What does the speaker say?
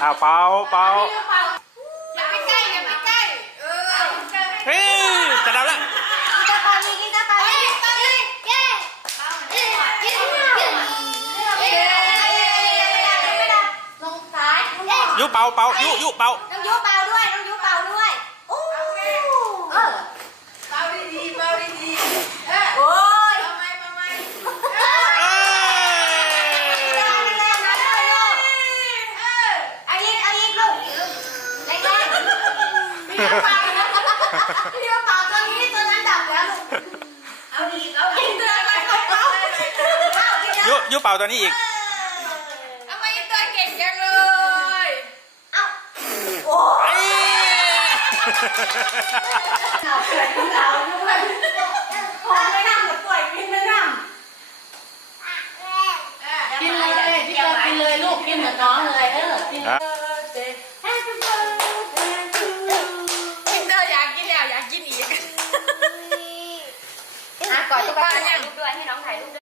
เอาเป่าเป่าอย่าไปใกล้อย่าไปใกล้เออเฮ้ยจะดับละยุ่เป่าเป่ายุ่ยุ่เป่าต้องยุ่เป่าด้วยต้องยุ่เป่าด้วยพี่มาตอบตอนนี้ ตอนนั้นดับแล้วเอาดีเอาดีกเตือนไปเยอบยุ่เป่าตอนนี้อีกทำไมตัวเก่งจังเลยเอาโอ้ยเกิดนาวด้วยกิน่เลยลูกกินเหมือนน้องเลยเออกินเลยีกอ่ะก่อนตัก็อด้วยน้องย